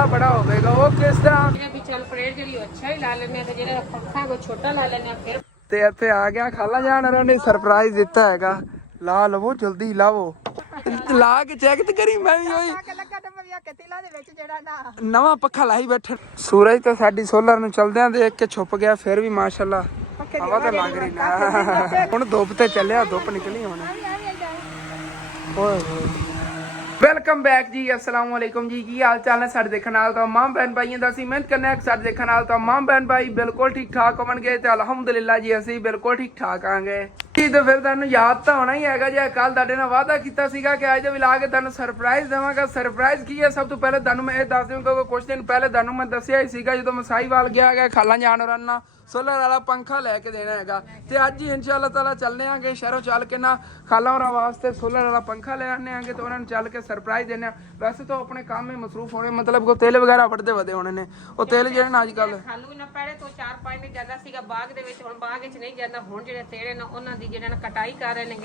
ਠੰਡਾ ਬੜਾ ਹੋਵੇਗਾ। ਉਹ ਕਿਸ ਤਰ੍ਹਾਂ ਵੀ ਚੱਲ ਪਲੇਟ ਜਿਹੜੀ ਅੱਛਾ ਹੀ ਲਾ ਲੈਣੇ ਤੇ ਜਿਹੜਾ ਪੱਖਾ ਕੋ ਛੋਟਾ ਲਾ ਲੈਣੇ ਫਿਰ। ਤੇ ਇੱਥੇ ਆ ਗਿਆ ਖਾਲਾ ਜਾਨ ਉਹਨਾਂ ਨੇ ਸਰਪ੍ਰਾਈਜ਼ ਦਿੱਤਾ ਹੈਗਾ। ਲਾ ਲਵੋ ਜਲਦੀ ਲਾਵੋ ਲਾ ਕੇ ਚੈੱਕ ਤੇ ਕਰੀ। ਮੈਂ ਵੀ ਉਹੀ ਨਵਾਂ ਪੱਖਾ ਲਾਈ ਬੈਠਾ। ਸੂਰਜ ਤਾਂ ਸਾਡੀ ਸੋਲਰ ਨੂੰ ਚਲਦਿਆਂ ਦੇਖ ਕੇ ਛੁਪ ਗਿਆ। ਫਿਰ ਵੀ ਮਾਸ਼ਾਅੱਲਾ ਹਵਾ ਤਾਂ ਲੱਗ ਰਹੀ ਨਾ। ਹੁਣ ਧੁੱਪ ਤੇ ਚੱਲਿਆ, ਧੁੱਪ ਨਿਕਲੀ ਹੁਣ। ਵੈਲਕਮ ਬੈਕ ਜੀ, अस्सलाम वालेकुम जी। की हाल चाल है साडे देखण वाल तमाम बहन भाइयों दा। ਅਸੀਂ ਮਿਹਨਤ ਕਰਨੇ ਆ ਸਾਡੇ ਦੇਖਣ ਵਾਲ तमाम बहन भाई बिल्कुल ठीक ठाक ਹੋਣਗੇ ਤੇ ਅਲਹਮਦੁਲਿਲਾ ਜੀ ਅਸੀਂ ਬਿਲਕੁਲ ਠੀਕ ਠਾਕ ਆਂਗੇ ਜੀ। ਤੇ ਫਿਰ ਤੁਹਾਨੂੰ ਯਾਦ ਤਾਂ ਹੋਣਾ ਹੀ ਹੈਗਾ ਜੇ ਕੱਲ ਤੁਹਾਡੇ ਨਾਲ ਵਾਅਦਾ ਕੀਤਾ ਸੀਗਾ ਕਿ ਅੱਜ ਵੀ ਲਾ ਕੇ ਤੁਹਾਨੂੰ ਸਰਪ੍ਰਾਈਜ਼ ਦੇਵਾਂਗਾ। ਸਰਪ੍ਰਾਈਜ਼ ਕੀ ਹੈ? ਸਭ ਤੋਂ ਪਹਿਲੇ ਤੁਹਾਨੂੰ ਮੈਂ ਇਹ ਦੱਸ ਦਿੰਦਾ ਕਿ ਕੁਝ ਦਿਨ ਪਹਿਲੇ ਤੁਹਾਨੂੰ ਮੈਂ ਦੱਸਿਆ ਹੀ ਸੀਗਾ ਜਦੋਂ ਮੈਂ ਸਾਈਵਾਲ ਗਿਆ ਹੈਗਾ ਖਾਲਾਂ ਜਾਨਵਰਾਂ ਨਾਲ सोलर वाला पंखा लैके देना है। तो अज ही इंशाअल्लाह ताला चलने आगे शहरों चल के ना खाला और वास्ते सोलर वाला पंखा ले आने आगे तो उन्होंने चल के सरप्राइज देने। वैसे तो अपने काम में मसरूफ होने मतलब को तेल वगैरह बढ़ते वधे होने ने वो तेल जो अजकल खालू ना पहले तो 4-5 दिन ज्यादा सीगा बाग दे विच, हुण बाग विच नहीं जांदा। हुण जेडे तेड़े ने उन्हां दी जेडे ना कटाई कर रहे ने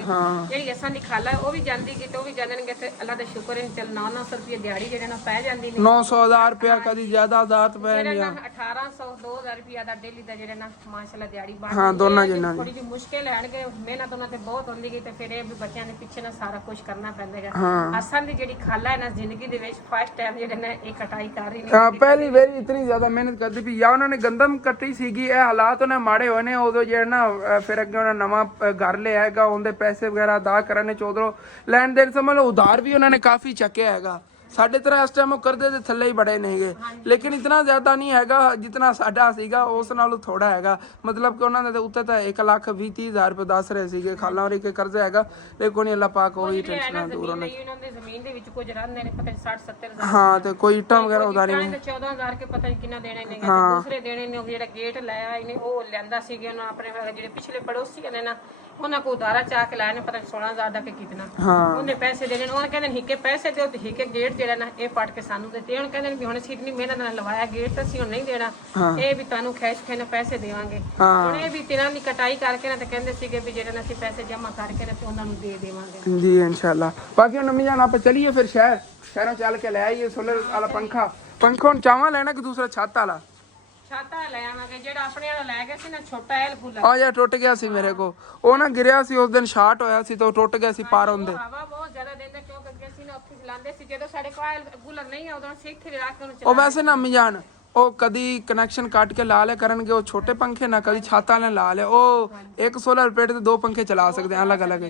जेडी असां दी खाला ओ भी जांदी कि तो भी जांदे ते अल्लाह दा शुक्र है चल 900 रुपए दिहाड़ी जेडे ना पै जांदी ने। 900,000 रुपया कदी ज्यादा दात पै नहीं 1800-2000 रुपया दा डेली दा जेडे ना माशाल्लाह दिहाड़ी बन। हां दोनों जिन्ना थोड़ी जी मुश्किल है कि मेहनत उन्हां ते बहुत होंदी गई ते फिर ए भी बच्चों दे पीछे ना सारा कुछ करना पैंदा है। असां दी जेडी खाला है ना जिंदगी दे विच फर्स्ट टाइम जेडे ना ए कटाई कर रही ने। हां पहली बारी इतनी ज्यादा मेहनत करदी भी या उन्होंने गंदम कट्टी सीगी। ए हालात उन्हें माड़े होए ने उदो जे ना फिर अगे उन्हें नवा घर लिया हैगा उनके पैसे वगैरह अदा करने चौधरों लैन देन समझ लो उधार भी उन्होंने काफी चक्या हैगा। साढ़े तरह इस टाइम करदे ते थल्ले ही बड़े नहीं गए लेकिन इतना ज्यादा नहीं हैगा जितना साडा सीगा उस नालों थोड़ा हैगा। मतलब कि उन्होंने उत्ते तो 1,20,30,000 रुपए दस रहे सीगे खाला और एक कर्जा हैगा लेकिन अल्लाह पाक वही टेंशन दूर होने जमीन दे विच कुछ रहंदे ने पता 60-70,000। हां तो कोई इट्टा वगैरह उधारी नहीं 14,000 के पता नहीं कितना देने ने दूसरे देने ने जेड़ा गेट लाया इने ओ लेंदा सीगे उन्होंने अपने जेड़े पिछले पड़ोसी ने ना उन्हां को उधारा चा के लाया ने पता 16,000 दा के कितना उन्हें पैसे देने उन्होंने कहंदे हिके पैसे दियो ते हिके गेट जेड़ा ना ए पट के सानू देते हुण कहंदे भी हुण ਅਸੀਂ इतनी मेहनत नाल लवाया गेट ਤਾਂ ਅਸੀਂ ਹੁਣ ਨਹੀਂ ਦੇਣਾ ਇਹ ਵੀ ਤੁਹਾਨੂੰ ਖੈਸ਼ ਖੈਨ ਪੈਸੇ ਦੇਵਾਂਗੇ। ਹੁਣ ਇਹ ਵੀ ਤਿਰਾਂ ਦੀ ਕਟਾਈ ਕਰਕੇ ਨਾ ਤੇ ਕਹਿੰਦੇ ਸੀਗੇ ਵੀ ਜਿਹੜਾ ਅਸੀਂ ਪੈਸੇ ਜਮ੍ਹਾਂ ਕਰਕੇ ਤੇ ਉਹਨਾਂ ਨੂੰ ਦੇ ਦੇਵਾਂਗੇ ਜੀ ਇਨਸ਼ਾਅੱਲਾ। ਬਾਕੀ ਹੁਣ ਨਮੀ ਜਾਨ ਆਪਾਂ ਚਲੀਏ ਫਿਰ ਸ਼ਹਿਰੋਂ ਚੱਲ ਕੇ ਲੈ ਆਈਏ ਸੋਲਰ ਵਾਲਾ ਪੰਖਾ ਹੁਣ ਚਾਵਾਂ ਲੈਣਾ ਕਿ ਦੂਸਰਾ ਛੱਤ ਵਾਲਾ ਛਾਤਾ ਲੈ ਆਵਾਂਗੇ ਜਿਹੜਾ ਆਪਣੇ ਵਾਲਾ ਲੈ ਗਏ ਸੀ ਨਾ ਛੋਟਾ ਐਲ ਕੂਲਰ ਆ ਜਾ ਟੁੱਟ ਗਿਆ ਸੀ ਮੇਰੇ ਕੋ ਉਹ ਨਾ ਗਿਰਿਆ ਸੀ ਉਸ ਦਿਨ ਸ਼ਾਰਟ ਹੋਇਆ ਸੀ ਤਾਂ ਉਹ ਟੁੱਟ ਗਿਆ ਸੀ ਪਾਰ ਹੁੰਦੇ ਹਵਾ ਬਹੁਤ ਜ਼ਿਆਦਾ ਦਿੰਦੇ ਕਿਉਂਕਿ ਅੱਗੇ ਸੀ ਨਾ ਉੱਥੇ ਚਲਾਉਂਦੇ ਸੀ ਜਦੋਂ ਸਾਡੇ ਕੋਲ ਐਲ ਕੂਲਰ ਨਹੀਂ ਆਉਂਦਾ ਸੀ ਇੱਥੇ ਰੱਖ ਕੇ ਉਹਨੂੰ ਉਹ ਵੈਸੇ ਨਾ ਅੰਮੀ ਜਾਨ ਉਹ ਕਦੀ ਕਨੈਕਸ਼ਨ ਕੱਟ ਕੇ ਲਾ ਲਿਆ ਕਰਨਗੇ ਉਹ ਛੋਟੇ ਪੰਖੇ ਨਾ ਕਦੀ ਛਾਤਾਂ ਨੇ ਲਾ ਲਿਆ ਉਹ ਇੱਕ ਸੋਲਰ ਪਲੇਟ ਤੇ ਦੋ ਪੰਖੇ ਚਲਾ ਸਕਦੇ ਆ ਅਲੱਗ ਅਲੱਗ।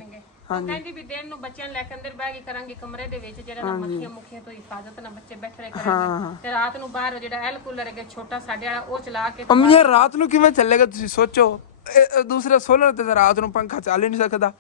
ਹਾਂਜੀ ਕਹਿੰਦੀ ਵੀ ਦਿਨ ਨੂੰ ਬੱਚਿਆਂ ਨੂੰ ਲੈ ਕੇ ਅੰਦਰ ਬਹਿ ਕੇ ਕਰਾਂਗੇ ਕਮਰੇ ਦੇ ਵਿੱਚ ਜਿਹੜਾ ਨਾ ਮੱਖੀਆਂ ਮੁੱਖੀਆਂ ਤੋਂ ਹਿਫਾਜ਼ਤ ਨਾਲ ਬੱਚੇ ਬੈਠੇ ਰਹੇ ਕਰਾਂਗੇ ਤੇ ਰਾਤ ਨੂੰ ਬਾਹਰ ਜਿਹੜਾ ਐਲ ਕੂਲਰ ਹੈਗਾ ਛੋਟਾ ਸਾਡੇ ਵਾਲਾ ਉਹ ਚਲਾ ਕੇ ਅੰਮੀ ਰਾਤ ਨੂੰ ਕਿਵੇਂ ਚੱਲੇਗਾ ਤੁਸੀਂ ਸੋਚੋ ਦੂਸਰੇ ਸੋਲਰ ਤੇ ਰਾਤ ਨੂੰ ਪੰਖਾ ਚੱਲ ਹੀ ਨਹੀਂ ਸਕਦਾ।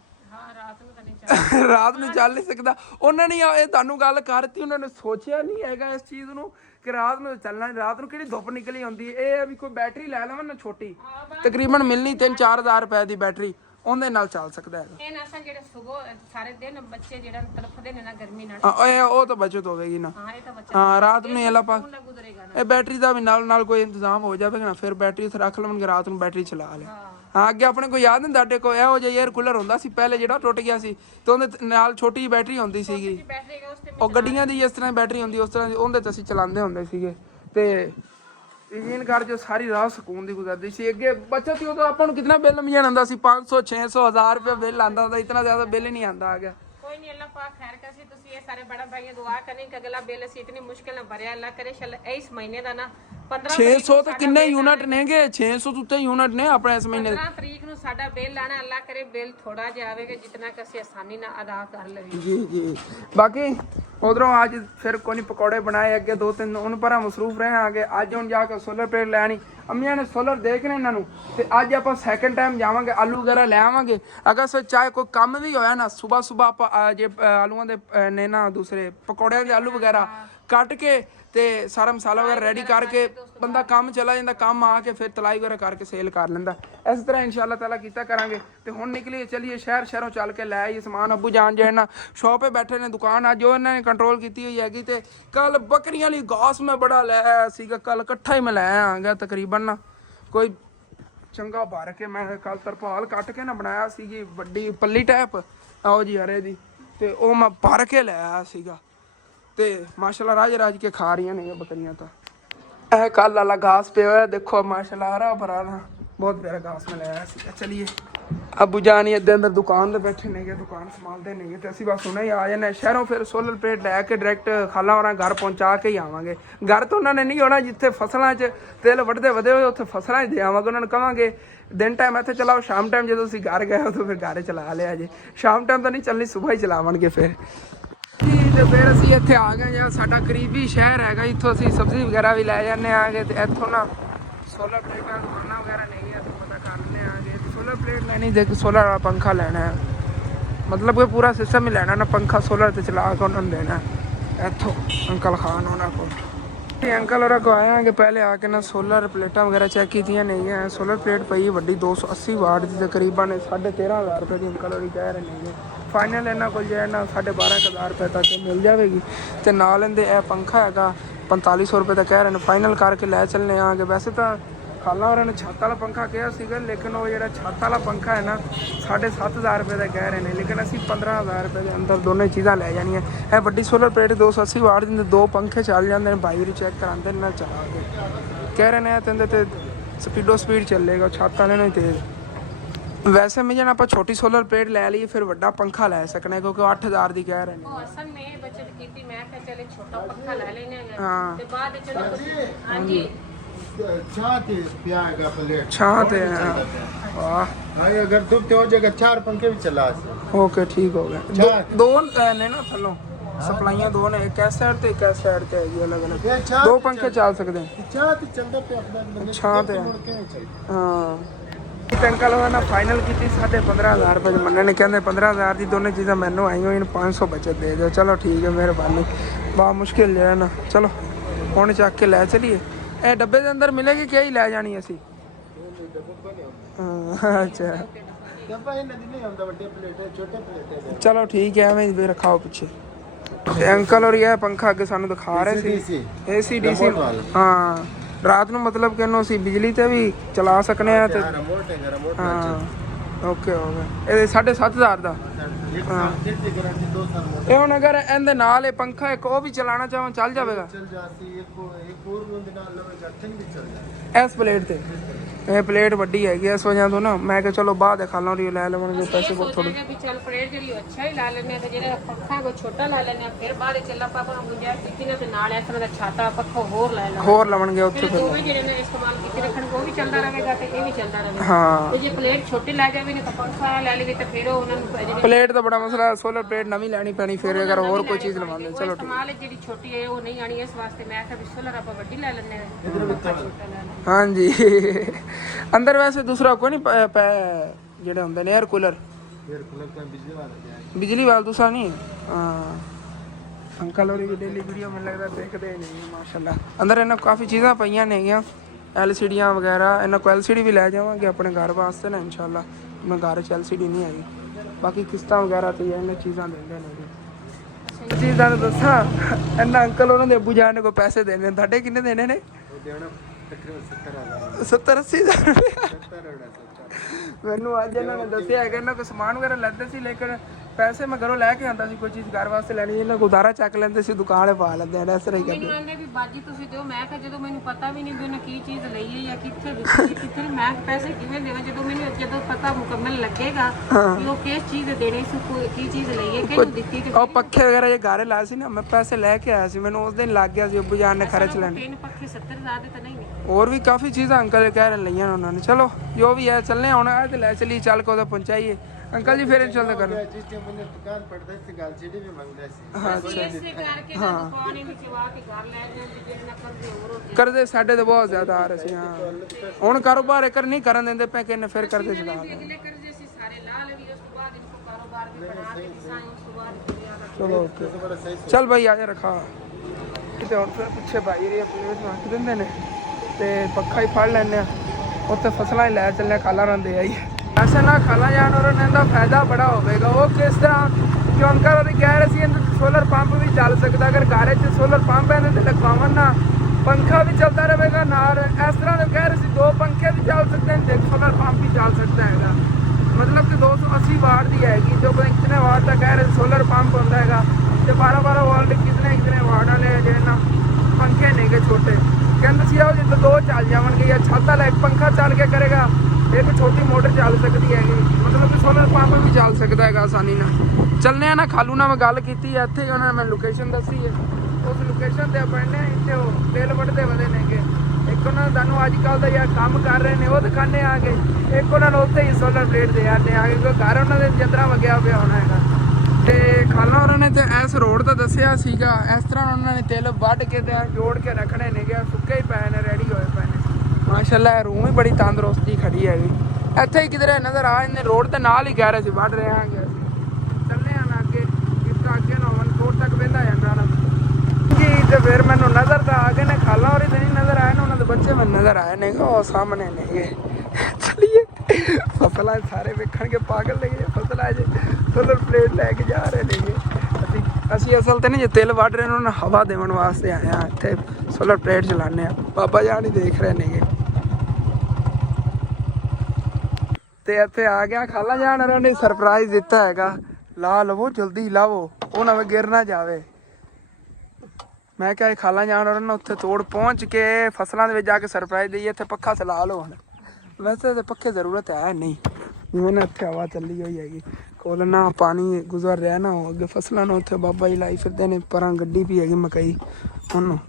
ਰਾਤ ਨੂੰ ਚੱਲ ਨਹੀਂ ਸਕਦਾ ਉਹਨਾਂ ਨੇ ਇਹ ਤੁਹਾਨੂੰ ਗੱਲ ਕਰਤੀ ਉਹਨਾਂ ਨੇ ਸੋਚਿਆ ਨਹੀਂ ਹੈਗਾ ਇਸ ਚੀਜ਼ ਨੂੰ ਕਿ ਰਾਤ ਨੂੰ ਚੱਲਣਾ ਰਾਤ ਨੂੰ ਕਿਹੜੀ ਧੁੱਪ ਨਿਕਲੀ ਆਉਂਦੀ ਇਹ ਹੈ ਵੀ ਕੋਈ ਬੈਟਰੀ ਲੈ ਲਵਾਂ ਨਾ ਛੋਟੀ ਤਕਰੀਬਨ ਮਿਲਣੀ 3-4 ਰੁਪਏ ਦੀ ਬੈਟਰੀ ਉਹਦੇ ਨਾਲ ਚੱਲ ਸਕਦਾ ਹੈ। ਇਹ ਨਾ ਜਿਹੜੇ ਸਵੇਰ ਸਾਰੇ ਦਿਨ ਬੱਚੇ ਜਿਹੜਾ ਤੜਫਦੇ ਨੇ ਨਾ ਗਰਮੀ ਨਾਲ ਉਹ ਤਾਂ ਬਚਤ ਹੋਵੇਗੀ ਨਾ। ਹਾਂ ਇਹ ਤਾਂ ਬੱਚਾ ਹਾਂ ਰਾਤ ਨੂੰ ਅੱਲਾਹ ਪਾਕ ਇਹ ਬੈਟਰੀ ਦਾ ਵੀ ਨਾਲ ਕੋਈ ਇੰਤਜ਼ਾਮ ਹੋ ਜਾਵੇਗਾ ਨਾ ਫਿਰ ਬੈਟਰੀ ਉੱਥੇ ਰੱਖ ਲਵਾਂਗੇ ਰਾਤ ਨੂੰ ਬੈਟਰੀ ਚਲਾ ਲੈ। ਹਾਂ ਅੱਗੇ ਆਪਣੇ ਕੋਈ ਯਾਦ ਨਹੀਂ ਤੁਹਾਡੇ ਕੋਲ ਇਹੋ ਜਿਹਾ 에ਅਰ ਕੂਲਰ ਹੁੰਦਾ ਸੀ ਪਹਿਲੇ ਜਿਹੜਾ ਟੁੱਟ ਗਿਆ ਸੀ ਤੇ ਉਹਦੇ ਨਾਲ ਛੋਟੀ ਜਿਹੀ ਬੈਟਰੀ ਹੁੰਦੀ ਸੀਗੀ ਉਹ ਗੱਡੀਆਂ ਦੀ ਜਿਸ ਤਰ੍ਹਾਂ ਬੈਟਰੀ ਹੁੰਦੀ ਉਸ ਤਰ੍ਹਾਂ ਦੀ ਉਹਦੇ ਤੇ ਅਸੀਂ ਚਲਾਉਂਦੇ ਹੁੰਦੇ ਸੀਗੇ ਤੇ ਯਕੀਨ ਕਰ ਜੋ ਸਾਰੀ ਰਾਤ ਸਕੂਨ ਦੀ ਗੁਜ਼ਰਦੀ ਸੀ। ਅੱਗੇ ਬੱਚਤ ਸੀ ਉਦੋਂ ਆਪਾਂ ਨੂੰ ਕਿੰਨਾ ਬਿੱਲ ਮਿਲ ਜਾਂਦਾ ਸੀ 500-600,000 ਰੁਪਏ ਬਿੱਲ ਆਉਂਦਾ ਹੁੰਦਾ ਇਤਨਾ ਜ਼ਿਆਦਾ ਬਿੱਲ ਨਹੀਂ ਆਉਂਦਾ ਆ ਗਿਆ। कोई नहीं अल्लाह पाक खैर करे तुसी ये सारे बड़ा भाई दुआ करें कि अगला बिल ਅਸੀਂ इतनी मुश्किल ना भरिया अल्लाह करे इंशाल्लाह इस महीने ਦਾ ਨਾ 1500 ਤਾਂ ਕਿੰਨੇ ਯੂਨਿਟ ਨੇਗੇ 600 ਤੋਂ ਉੱਤੇ ਯੂਨਿਟ ਨੇ ਆਪਣੇ ਇਸ ਮਹੀਨੇ 15 ਤਰੀਕ ਨੂੰ ਸਾਡਾ ਬਿੱਲ ਆਣਾ ਅੱਲਾਹ ਕਰੇ ਬਿੱਲ ਥੋੜਾ ਜਿਹਾ ਆਵੇਗਾ ਜਿੰਨਾ ਕਿ ਅਸੀਂ ਆਸਾਨੀ ਨਾਲ ਅਦਾ ਕਰ ਲਈਏ। ਜੀ ਜੀ ਬਾਕੀ ਉਧਰੋਂ ਅੱਜ ਫਿਰ ਕੋਈ ਪਕੌੜੇ ਬਣਾਏ ਅੱਗੇ 2-3 ਉਹਨਾਂ ਪਰ ਮਸਰੂਫ ਰਹੇ ਆਗੇ ਅੱਜ ਹੁਣ ਜਾ ਕੇ ਸੋਲਰ ਪਲੇਟ ਲੈਣੀ ਅੰਮੀਆਂ ਨੇ ਸੋਲਰ ਦੇਖਣੇ ਇਹਨਾਂ ਨੂੰ ਤੇ ਅੱਜ ਆਪਾਂ ਸੈਕੰਡ ਟਾਈਮ ਜਾਵਾਂਗੇ ਆਲੂ ਵਗੈਰਾ ਲੈ ਆਵਾਂਗੇ। ਅਗਰ ਸੋ ਚਾਹੇ ਕੋਈ ਕੰਮ ਵੀ ਹੋਇਆ ਨਾ ਸਵੇਰ ਆਪਾਂ ਜੇ ਆਲੂਆਂ ਦੇ ਨੇ ਨਾ ਦੂਸਰੇ ਪਕੌੜਿਆਂ ਦੇ ਆਲੂ ਵਗੈਰਾ ਕੱਟ ਕੇ ਤੇ ਸਾਰਾ ਮਸਾਲਾ ਵਗੈਰਾ ਰੈਡੀ ਕਰਕੇ ਬੰਦਾ ਕੰਮ ਚਲਾ ਜਾਂਦਾ ਕੰਮ ਆ ਕੇ ਫਿਰ ਤਲਾਈ ਵਗੈਰਾ ਕਰਕੇ ਸੇਲ ਕਰ ਲੈਂਦਾ। ਇਸ ਤਰ੍ਹਾਂ ਇਨਸ਼ਾਅੱਲਾ ਤਾਲਾ ਕੀਤਾ ਕਰਾਂਗੇ ਤੇ ਹੁਣ ਨਿਕਲੀਏ ਚਲੀਏ ਸ਼ਹਿਰੋਂ ਚੱਲ ਕੇ ਲੈ ਆਈਏ ਸਮਾਨ। ਅੱਬੂ ਜਾਨ ਜੇ ਨਾ ਸ਼ੌਪੇ ਬੈਠੇ ਨੇ ਦੁਕਾਨ ਅੱਜ ਉਹਨਾਂ ਨੇ ਕੰਟਰੋਲ ਕੀਤੀ ਹੋਈ ਹੈਗੀ ਤੇ ਕੱਲ ਬੱਕਰੀਆਂ ਲਈ ਗਾਸ ਮੈਂ ਬੜਾ ਲੈ ਆਇਆ ਸੀਗਾ ਕੱਲ ਇਕੱਠਾ ਹੀ ਮੈਂ ਲੈ ਆਂਗਾ ਤਕਰੀਬਨ ਨਾ ਕੋਈ ਚੰਗਾ ਭਰ ਕੇ ਮੈਂ ਕੱਲ ਤਰਪਾਲ ਕੱਟ ਕੇ ਨਾ ਬਣਾਇਆ ਸੀਗੀ ਵੱਡੀ ਪੱਲੀ ਟੈਪ ਆਓ ਜੀ ਹਰੇ ਦੀ ਤੇ ਉਹ ਮੈਂ ਭਰ ਕੇ ਲੈ ਆਇਆ ਸੀਗਾ ਤੇ ਮਾਸ਼ਾਅੱਲਾ ਰਾਜ ਕੇ ਖਾ ਰਹੀਆਂ ਨੇ ਬੱਕਰੀਆਂ ਤਾਂ। ਇਹ ਕੱਲ ਵਾਲਾ घास ਪਿਆ ਹੋਇਆ ਦੇਖੋ ਮਾਸ਼ਾਅੱਲਾ ਹਰਾ ਭਰਾ ਨਾ ਬਹੁਤ ਪਿਆਰਾ घास ਮੈਂ ਲਾਇਆ ਸੀ। ਚਲਿਏ ਅਬੂ ਜਾਨ ਇਹਦੇ ਅੰਦਰ ਦੁਕਾਨ ਤੇ ਬੈਠੇ ਨੇਗੇ, ਦੁਕਾਨ ਸੰਭਾਲਦੇ ਨੇਗੇ ਤੇ ਅਸੀਂ ਬਸ ਹੁਣੇ ਹੀ ਆ ਜਾਣਾ ਸ਼ਹਿਰੋਂ। ਫਿਰ ਸੋਲਰ ਪਲੇਟ ਲੈ ਕੇ ਡਾਇਰੈਕਟ ਖਾਲਾ ਹੋਰਾਂ ਘਰ ਪਹੁੰਚਾ ਕੇ ਹੀ ਆਵਾਂਗੇ। ਘਰ ਤੋਂ ਉਹਨਾਂ ਨੇ ਨਹੀਂ ਹੋਣਾ, ਜਿੱਥੇ ਫਸਲਾਂ 'ਚ ਤੇਲ ਵੱਢਦੇ ਵਧੇ ਹੋਏ ਉੱਥੇ ਫਸਲਾਂ 'ਚ ਦੇ ਆਵਾਂਗੇ। ਉਹਨਾਂ ਨੂੰ ਕਹਾਂਗੇ ਦਿਨ ਟਾਈਮ ਇੱਥੇ ਚਲਾਓ, ਸ਼ਾਮ ਟਾਈਮ ਜਦੋਂ ਅਸੀਂ ਘਰ ਗਏ ਉਦੋਂ ਫਿਰ ਘਰ ਚਲਾ ਲਿਆ ਜੇ। ਸ਼ਾਮ ਟਾਈਮ ਤਾਂ ਨਹੀਂ ਚੱਲਣੀ, ਸਵੇਰ ਹੀ ਚਲਾਵਾਂਗੇ ਫਿਰ। ਤੇ ਫਿਰ ਅਸੀਂ ਇੱਥੇ ਆ ਗਏ ਜਾਂ ਸਾਡਾ ਕਰੀਬੀ ਸ਼ਹਿਰ ਹੈਗਾ, ਇੱਥੋਂ ਅਸੀਂ ਸਬਜ਼ੀ ਵਗੈਰਾ ਵੀ ਲੈ ਜਾਂਦੇ ਆਗੇ। ਤੇ ਇੱਥੋਂ ਨਾ ਸੋਲਰ ਪਲੇਟਾਂ ਦੁਕਾਨਾਂ ਵਗੈਰਾ ਨਹੀਂ ਹੈ, ਪਤਾ ਕਰ ਲੈਂਦੇ ਆਗੇ। ਸੋਲਰ ਪਲੇਟ ਲੈਣੀ ਦੇਖ, ਸੋਲਰ ਵਾਲਾ पंखा ਲੈਣਾ ਹੈ, मतलब कि पूरा सिस्टम ही लेना ना, पंखा सोलर ਤੇ ਚਲਾ ਕੇ ਉਹਨਾਂ ਨੂੰ ਦੇਣਾ। ਇੱਥੋਂ ਅੰਕਲ ਖਾਨ ਉਹਨਾਂ ਕੋਲ अंकल और को आया कि पहले आके ना सोलर प्लेटा वगैरह चेक की नहीं है। सोलर प्लेट पई वड्डी 280 वाट की तकरीबन 13,500 रुपये की अंकल और कह रहे नहीं है। फाइनल इन्हों को जो है ना 12,500 रुपये तक मिल जाएगी। तो नाल इनके यह पंखा है 4500 रुपये तक कह रहे हैं। फाइनल करके लै चलने आगे। वैसे तो खाला और छत वाला पंखा कहा सीगा, लेकिन वो जो छत वाला पंखा है ना 7,500 रुपये का कह रहे हैं, लेकिन असी 15,000 रुपये के अंदर दोनों चीज़ा लै जानियां। है वड्डी सोलर प्लेट 280 वाट दी, 2 पंखे चल जाते हैं, बाई चेक कराते हैं ना चला के कह रहे हैं। तो स्पीडो स्पीड चलेगा, छत वाले ने तेज। वैसे में जन आप छोटी सोलर प्लेट लै लीए फिर वड्डा पंखा लै सकने, क्योंकि 8,000 की कह रहे हैं। असल में बचत कीती, मैं कहा चले छोटा पंखा ले लेने हैं। हाँ ते बाद चलो हां जी छात पियागा प्लेट छात है। वाह हाँ, अगर धूप हो जाएगा 4 पंखे भी चला। ओके ठीक हो गया। दो ने ना थल्लों सप्लाइयां दो ने, एक इस साइड ते एक इस साइड ते है अलग अलग, 2 पंखे चल सकते हैं। छात चलदा पे अपना छात है। हाँ अंकल ना फाइनल की 15,500 रुपये मन्ने ने, कहते 15,000 की दोनों चीज़ें मैनू आई हुई, 500 बचत दे दो। चलो ठीक है, मेहरबानी। बहुत मुश्किल जो है ना, चलो हुण चक के लै चलिए। ए डब्बे के अंदर मिलेगी क्या ही लै जानी असी? अच्छा चलो ठीक है, एवं भी रखाओ पीछे। अंकल और यह पंखा अगे सानू दिखा रहे थे AC DC। हाँ रात ਨੂੰ मतलब कि ਅਸੀਂ ਬਿਜਲੀ ਤੇ ਵੀ ਚਲਾ ਸਕਨੇ ਆ ਤੇ ਹਾਂ ਓਕੇ ਹੋ ਗਿਆ। ਇਹ 7,500 ਦਾ। ਹਾਂ ਇਹ ਹੁਣ ਅਗਰ ਇਹਦੇ ਨਾਲ ਇਹ ਪੰਖਾ ਇੱਕ ਉਹ ਵੀ ਚਲਾਣਾ ਚਾਹਾਂ ਚੱਲ ਜਾਵੇਗਾ? ਚੱਲ ਜਾਤੀ ਇੱਕ ਹੋਰ ਬੰਦੇ ਨਾਲ ਲਵੇਗਾ ਥਿੰਗ ਵੀ ਚੱਲ ਜਾਏ ਇਸ ਪਲੇਟ ਤੇ। ਇਹ ਪਲੇਟ ਵੱਡੀ ਹੈਗੀ ਇਸ ਵਜ੍ਹਾ ਤੋਂ ਨਾ ਮੈਂ ਕਿਹਾ ਚਲੋ ਬਾਅਦ ਦੇ ਖਾਲਾਂ ਰਹੀ ਲੈ ਲਵਾਂਗੇ ਪੈਸੇ ਬਹੁਤ ਥੋੜੇ। ਵੀ ਚੱਲ ਪਲੇਟ ਜਿਹੜੀ ਅੱਛਾ ਹੀ ਲਾ ਲੈਣੇ ਤੇ ਜਿਹੜਾ ਪੱਖਾ ਕੋ ਛੋਟਾ ਲਾ ਲੈਣੇ, ਫਿਰ ਬਾਅਦ ਚੱਲ ਆਪਾਂ ਨੂੰ ਗੁੰਜਾਇਸ਼ ਕੀਤੀ ਨਾ ਤੇ ਨਾਲ ਇਸ ਤਰ੍ਹਾਂ ਦਾ ਛਾਤਾ ਪੱਖਾ ਹੋਰ ਲੈ ਲਾਂਗੇ, ਹੋਰ ਲਵਣਗੇ ਉੱਥੇ ਫਿਰ ਉਹ ਵੀ ਜਿਹੜੇ ਨੇ ਇਸਤੇਮਾਲ ਕੀਤੇ ਰੱਖਣ ਉਹ ਵੀ ਚੱਲਦਾ ਰਹੇਗਾ ਤੇ ਇਹ ਵੀ ਚੱਲਦਾ ਰਹੇਗਾ। ਹਾਂ ਤੇ ਜੇ ਪਲੇਟ ਛੋਟੀ ਲੈ ਜਾਵੇ ਨੇ ਤਾਂ ਪੰਖਾ ਲੈ ਲਵੇ ਤੇ ਫਿਰ ਉਹਨਾਂ ਨੂੰ ਜਿਹੜੇ ਪਲੇਟ ਦਾ ਬੜਾ ਮਸਲਾ, ਸੋਲਰ ਪਲੇਟ ਨਵੀਂ ਲੈਣੀ ਪੈਣੀ ਫਿਰ ਅਗਰ ਹੋਰ ਕੋਈ ਚੀਜ਼ ਲਵਾਉਂਦੇ। ਚਲੋ ਠੀਕ। ਇਸਤੇਮਾਲ ਜਿਹੜੀ ਛੋਟੀ ਹੈ ਉਹ ਨਹੀਂ ਆਣੀ, ਇਸ ਵਾਸਤੇ ਮੈਂ ਕਿਹਾ ਵੀ ਸੋਲਰ ਆਪਾਂ ਵੱਡੀ ਲੈ ਲੈਣੇ ਆ, ਪੱਖਾ ਛੋਟਾ ਲੈ ਲੈਣੇ। हाँ जी अंदर वैसे दूसरा कोई नहीं जेडे होंगे ने एयर कूलर बिजली वाला दूसरा नहीं है। हाँ अंकल और डेली वीडियो में लगता देखते ही नहीं माशाल्लाह। अंदर इन्हें काफ़ी चीज़ा पईयां नेगियां LCD वगैरह, इन्हें को LCD भी लै जावांगे अपने घर वास्ते ना इंशाल्लाह। मैं घर च LCD नहीं आई, बाकी किस्तां वगैरह तो इन्हें चीज़ां देंगे ने चीज़ का दसा। इन्ना अंकल उन्होंने अबू जान को पैसे देने, तुहाडे किन्ने देने ने? 70-80 ਮੈਨੂੰ ਅੱਜ ਇਹਨਾਂ ਨੇ ਦੱਸਿਆ ਹੈਗਾ ਇਹਨਾਂ ਕੋ ਸਮਾਨ ਵਗੈਰਾ ਲੈਂਦੇ ਸੀ, ਲੇਕਿਨ ਪੈਸੇ ਮੈਂ ਘਰੋਂ ਲੈ ਕੇ ਆਂਦਾ ਸੀ, ਕੋਈ ਚੀਜ਼ ਘਰ ਵਾਸਤੇ ਲੈਣੀ ਇਹਨਾਂ ਕੋ ਉਧਾਰਾ ਚੱਕ ਲੈਂਦੇ ਸੀ, ਦੁਕਾਨ ਪਾ ਲੈਂਦੇ ਨੇ ਇਸ ਤਰ੍ਹਾਂ ਹੀ ਕਰਦੇ। ਮੈਨੂੰ ਆਂਦੇ ਵੀ ਬਾਜੀ ਤੁਸੀਂ ਦਿਓ, ਮੈਂ ਕਿਹਾ ਜਦੋਂ ਮੈਨੂੰ ਪਤਾ ਵੀ ਨਹੀਂ ਵੀ ਉਹਨੇ ਕੀ ਚੀਜ਼ ਲਈ ਹੈ ਜਾਂ ਕਿੱਥੇ ਦਿੱਤੀ ਹੈ ਕਿੱਥੇ, ਮੈਂ ਪੈਸੇ ਕਿਵੇਂ ਦੇਵਾਂ ਜਦੋਂ ਪਤਾ ਮੁਕੰਮਲ ਲੱਗੇਗਾ ਕਿ ਉਹ ਕਿਸ ਚੀਜ਼ ਦੇ ਦੇਣੇ ਸੀ, ਕੀ ਚੀਜ਼ ਲਈ ਹੈ, ਕਿਹਨੂੰ ਦਿੱਤੀ। ਤੇ ਉਹ ਪੱਖੇ ਵਗੈਰਾ ਜੇ ਘਰੇ ਲਾਏ ਸੀ ਨਾ, ਮੈਂ ਪੈਸੇ ਲੈ ਕੇ ਆਇਆ ਸੀ, ਮੈਨੂੰ ਉਸ ਦਿਨ ਲੱਗ ਗਿਆ ਸੀ ਅਬੂ ਜਾਨ ਨੇ ਖਰਚ ਲੈਣੇ। 3 ਪੱਖੇ 70,000 ਦੇ ਤਾਂ ਨਹੀਂ ਨੇ, और भी काफ़ी चीज़ें अंकल कह रहे लईयां उन्होंने। चलो जो भी है चलने होना है तो ले चलिए, चल को तो पहुँचाइए अंकल जी, फिर चलते कर। दुकान पड़ता है गालचीडी भी मांगदा सी। हाँ अच्छा ਇਸੇ ਕਰਕੇ ਤਾਂ ਦੁਕਾਨ ਹੀ ਚਵਾ ਕੇ ਘਰ ਲੈ ਜਾਂਦੇ ਜਿਹਨਾਂ ਕਰਦੇ ਹੋਰ करदे साढ़े तो बहुत ज़्यादा आ रहे थे। हाँ हुण कारोबार एक नहीं करन देंदे पे कि फिर करदे चला ਅਗਲੇ ਕਰਜ਼ੇ ਸੀ ਸਾਰੇ ਲਾ ਲਵੀ, ਉਸ ਤੋਂ ਬਾਅਦ ਇनको ਕਾਰੋਬਾਰ ਵੀ ਬਣਾ ਕੇ ਦਿਸਾਈ, ਉਸ ਤੋਂ ਬਾਅਦ चलो ओके चल भाई आजा रखा किते और फिर पिछे भाई री प्लेट रख देंदे ने ते पक्खा ही फड़ लैने उत्थे फसलां ही लै चलने खाला रंदे आई। ऐसे ना खाला जानवर ने दा फायदा बड़ा होवेगा। वो किस तरह कि अंकल और कह रहे सी सोलर पंप भी चल सकता, अगर घर च सोलर पंप है तो लगवावन ना पंखा भी चलता रहेगा नाल। इस तरह के कह रहे सी 2 पंखे भी चल सकते हैं, एक सोलर पंप भी चल सकता है, मतलब कि 280 वाट की हैगी, जो इतने वाट का कह रहे सोलर पंप होता है। ਤੇ 12 ਵਾਟ ਕਿਤਨੇ ਵਾਟ ਵਾਲੇ ਜਿਹੜੇ ਨਾ ਪੰਖੇ ਨੇਗੇ ਛੋਟੇ, ਕਹਿੰਦੇ ਸੀ ਉਹ ਜਿੱਦਾਂ 2 ਚੱਲ ਜਾਵਣਗੇ ਜਾਂ ਛੱਤ ਵਾਲਾ ਇੱਕ ਪੰਖਾ ਚੱਲ ਕੇ ਕਰੇਗਾ, ਇੱਕ ਛੋਟੀ ਮੋਟਰ ਚੱਲ ਸਕਦੀ ਹੈਗੀ, ਮਤਲਬ ਕਿ ਸੋਲਰ ਪੰਪ ਵੀ ਚੱਲ ਸਕਦਾ ਹੈਗਾ ਆਸਾਨੀ ਨਾਲ। ਚੱਲਨੇ ਆ ਨਾ, ਖਾਲੂ ਨਾਲ ਮੈਂ ਗੱਲ ਕੀਤੀ ਹੈ ਇੱਥੇ, ਉਹਨਾਂ ਨੇ ਮੈਨੂੰ ਲੋਕੇਸ਼ਨ ਦੱਸੀ ਹੈ, ਉਸ ਲੋਕੇਸ਼ਨ ਤੇ ਆਪਣੇ ਇੱਥੇ ਉਹ ਤੇਲ ਵੱਢਦੇ ਵਧੇ ਨੇਗੇ। ਇੱਕ ਉਹਨਾਂ ਤੁਹਾਨੂੰ ਅੱਜ ਕੱਲ੍ਹ ਦਾ ਯਾਰ ਕੰਮ ਕਰ ਰਹੇ ਨੇ ਉਹ ਦਿਖਾਣੇ ਆ ਕੇ, ਇੱਕ ਉਹਨਾਂ ਨੂੰ ਉੱਥੇ ਹੀ ਸੋਲਰ ਪਲੇਟ ਦੇ ਆਨੇ ਆ ਕੇ, ਕੋਈ ਘਰ ਉਹਨਾਂ ਦੇ ਜੰਦਰਾ ਵਗਿਆ ਪਿਆ ਹੋਣਾ ਹੈਗਾ। ਤੇ ਖਾਲਾ ਉਹਨਾਂ ਨੇ ਤੇ ਇਸ ਰੋਡ ਦਾ ਦੱਸਿਆ ਸੀਗਾ, ਇਸ ਤਰ੍ਹਾਂ ਉਹਨਾਂ ਨੇ ਤਿਲ ਵੱਢ ਕੇ ਤੇ ਜੋੜ ਕੇ ਰੱਖਣੇ ਨੇਗੇ, ਸੁੱਕੇ ਹੀ ਪਏ ਨੇ, ਰੈਡੀ ਹੋਏ ਪਏ ਨੇ। ਮਾਸ਼ਾਅੱਲਾ ਰੂਮ ਵੀ ਬੜੀ ਤੰਦਰੁਸਤੀ ਖੜੀ ਹੈਗੀ। ਇੱਥੇ ਹੀ ਕਿਧਰੇ ਨਜ਼ਰ ਆ ਇਹਨੇ ਰੋਡ ਦੇ ਨਾਲ ਹੀ ਕਹਿ ਰਹੇ ਸੀ ਵੱਢ ਰਹੇ ਆਂਗੇ ਅਸੀਂ। ਚੱਲਨੇ ਆ ਨਾ ਅੱਗੇ, ਇਸ ਅੱਗੇ ਨਾ ਮਨ ਕੋਟ ਤੱਕ ਵਹਿੰਦਾ ਜਾਂਦਾ ਨਾ ਜੀ। ਤੇ ਫਿਰ ਮੈਨੂੰ ਨਜ਼ਰ ਤਾਂ ਆ ਗਏ ਨੇ, ਖਾਲਾ ਹੋਰੀ ਤੇ ਨਹੀਂ ਨਜ਼ਰ ਆਏ ਨੇ, ਉਹਨਾਂ ਦੇ ਬੱਚੇ ਮੈਨੂੰ ਨਜ਼ਰ ਆਏ ਨੇ, ਉਹ ਸਾਹਮਣੇ ਨੇਗੇ। ਚਲੀਏ ਫਸਲਾਂ ਸਾਰੇ ਵੇਖਣਗੇ ਪਾਗਲ ਨੇਗੇ, ਫਸਲਾਂ 'ਚ ਸੋਲਰ ਪਲੇਟ ਲੈ ਕੇ ਜਾ ਰਹੇ ਨੇਗੇ। ਅਸੀਂ ਅਸਲ ਤੇ ਨਹੀਂ ਜੇ ਤਿਲ ਵੱਢ ਰਹੇ ਨੇ, ਉਹਨਾਂ ਨੂੰ ਹਵਾ ਦੇਣ ਵਾਸਤੇ ਆਏ ਹਾਂ ਇੱਥੇ, ਸੋਲਰ ਪਲੇਟ ਚਲਾਉਂਦੇ ਆ। ਬਾਬਾ ਜਾਨ ਹੀ ਦੇਖ ਰਹੇ ਨੇਗੇ। ਤੇ ਇੱਥੇ ਆ ਗਿਆ ਖਾਲਾ ਜਾਨ, ਉਹਨਾਂ ਨੇ ਸਰਪ੍ਰਾਈਜ਼ ਦਿੱਤਾ ਹੈਗਾ, ਲਾ ਲਵੋ ਜਲਦੀ ਲਾਵੋ, ਉਹ ਨਾ ਗਿਰ ਨਾ ਜਾਵੇ। ਮੈਂ ਕਿਹਾ ਖਾਲਾ ਜਾਨ ਉਹਨਾਂ ਨੂੰ ਉੱਥੇ ਤੋੜ ਪਹੁੰਚ ਕੇ ਫਸਲਾਂ ਦੇ ਵਿੱਚ ਜਾ ਕੇ ਸਰਪ੍ਰਾਈਜ਼ ਦੇਈਏ, ਇੱਥੇ ਪੱਖਾ ਚਲਾ ਲਓ ਹੁਣ। ਵੈਸੇ ਤਾਂ ਪੱਖੇ ਜ਼ਰੂਰਤ ਹੈ ਨਹੀਂ, ਜਿਵੇਂ ਨਾ ਇੱਥੇ ਹਵਾ ਚੱਲੀ ਹੋਈ ਹੈਗੀ, ਕੋਲ ਨਾ ਪਾਣੀ ਗੁਜ਼ਰ ਰਿਹਾ ਨਾ, ਉਹ ਅੱਗੇ ਫਸਲਾਂ ਨੂੰ ਉੱਥੇ ਬਾਬਾ ਜੀ ਲਾਈ ਫਿਰਦੇ ਨੇ, ਪਰਾਂ ਗੱਡੀ ਵੀ ਹੈਗੀ ਮਕਈ, ਉਹਨੂੰ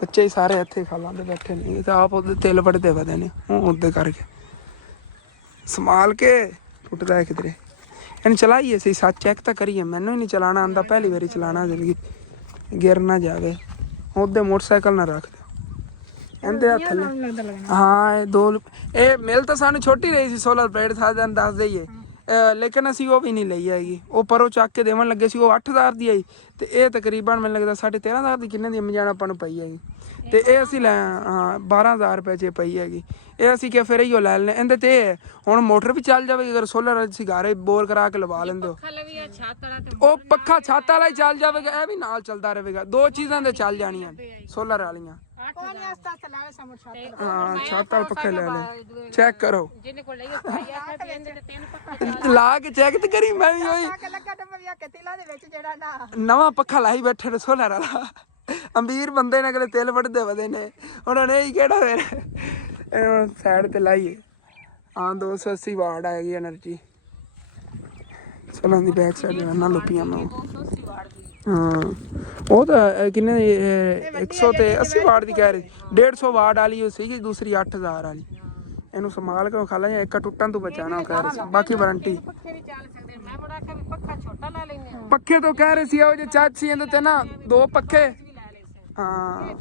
ਬੱਚੇ ਹੀ ਸਾਰੇ ਇੱਥੇ ਖਾਲਾਂ ਦੇ ਬੈਠੇ ਨੇ, ਤੇ ਆਪ ਉਹਦੇ ਤਿਲ ਵੱਢਦੇ ਵਧੇ ਨੇ, ਉਹ ਉਹਦੇ ਕਰਕੇ ਸੰਭਾਲ ਕੇ ਟੁੱਟਦਾ ਹੈ ਕਿਧਰੇ। ਇਹਨੂੰ ਚਲਾਈਏ ਅਸੀਂ ਸੱਚ ਚੈੱਕ ਤਾਂ ਕਰੀਏ, ਮੈਨੂੰ ਹੀ ਨਹੀਂ ਚਲਾਉਣਾ ਆਉਂਦਾ, ਪਹਿਲੀ ਵਾਰੀ ਚਲਾਉਣਾ ਜ਼ਿੰਦਗੀ, ਗਿਰ ਨਾ ਜਾਵੇ। ਉਹਦੇ ਮੋਟਰਸਾਈਕਲ ਨਾ ਰੱਖ ਦਿਓ ਇਹਦੇ ਹੱਥ ਥੱਲੇ। ਹਾਂ ਇਹ ਮਿਲ ਤਾਂ ਸਾਨੂੰ ਛੋਟੀ ਰਹੀ ਸੀ ਸੋਲਰ ਪਲੇਟ, ਸਾਨੂੰ ਦੱਸ ਦਈਏ, ਲੇਕਿਨ ਅਸੀਂ ਉਹ ਵੀ ਨਹੀਂ ਲਈ ਹੈਗੀ। ਉਹ ਪਰੋਂ ਚੱਕ ਕੇ ਦੇਵਣ ਲੱਗੇ ਸੀ, ਉਹ 8000 ਦੀ ਆਈ, ਤੇ ਇਹ ਤਕਰੀਬਨ ਮੈਨੂੰ ਲੱਗਦਾ 13.5 ਦੀ ਕਿੰਨੇ ਦੀ ਅਮਜਾਨ ਆਪਾਂ ਨੂੰ ਪਈ ਹੈਗੀ। ਤੇ ਇਹ ਅਸੀਂ ਲੈ 12,000 ਰੁਪਏ 'ਚ ਪਈ ਹੈਗੀ। ਇਹ ਅਸੀਂ ਕਿਹਾ ਫਿਰ ਇਹੋ ਲੈ ਲੈਣੇ। ਇਹਦੇ ਤੇ ਹੁਣ ਮੋਟਰ ਵੀ ਚੱਲ ਜਾਵੇਗੀ, ਅਗਰ ਸੋਲਰ ਅਸੀਂ ਘਰੇ ਬੋਰ ਕਰਾ ਕੇ ਲਵਾ ਲੈਂਦੇ ਹੋ, ਉਹ ਪੱਖਾ ਛੱਤ ਵਾਲਾ ਹੀ ਚੱਲ ਜਾਵੇਗਾ, ਇਹ ਵੀ ਨਾਲ ਚੱਲਦਾ ਰਹੇਗਾ, 2 ਚੀਜ਼ਾਂ ਤੇ ਚੱਲ ਜਾਣੀਆਂ ਸੋਲਰ ਵਾਲੀਆਂ। ਹਾਂ ਛੱਤ ਵਾਲੇ ਪੱਖੇ ਲੈ ਲੈ, ਚੈੱਕ ਕਰੋ, ਲਾ ਕੇ ਚੈੱਕ ਤੇ ਕਰੀ। ਮੈਂ ਵੀ ਉਹੀ ਨਵਾਂ ਪੱਖਾ ਲਾਈ ਬੈਠੇ ਨੇ ਸੋਲਰ ਵਾਲਾ, ਅਮੀਰ ਬੰਦੇ ਨੇ ਅਗਲੇ ਤਿਲ ਵੱਢਦੇ ਵਧੇ ਨੇ, ਉਹਨਾਂ ਨੇ ਹੀ ਕਿਹੜਾ ਫਿਰ ਸਾਈਡ ਤੇ ਲਾਈਏ। ਹਾਂ 280 ਵਾਟ ਆਏਗੀ ਐਨਰਜੀ ਚਲਾਂ ਦੀ ਬੈਕ ਸਾਈਡ ਨਾ ਲੁਪੀਆਂ ਮੈਂ। ਹਾਂ ਉਹ ਤਾਂ ਕਿੰਨੇ 180 ਵਾਟ ਦੀ ਕਹਿ ਰਹੀ, 150 ਵਾਟ ਵਾਲੀ ਉਹ ਸੀਗੀ, ਦੂਸਰੀ 8000 ਵਾਲੀ। ਇਹਨੂੰ ਸੰਭਾਲ ਕੇ ਖਾ ਲੈ, ਇੱਕ ਟੁੱਟਣ ਤੋਂ ਬਚਾਣਾ ਕਹਿ ਰਹੇ ਸੀ, ਬਾਕੀ ਵਾਰੰਟੀ। ਪੱਖੇ ਤੋਂ ਕਹਿ ਰਹੇ ਸੀ ਉਹ ਜੇ ਚਾਚੀ ਇਹਦੇ ਤੇ ਨਾ 2 ਪੱਖੇ। ਹਾਂ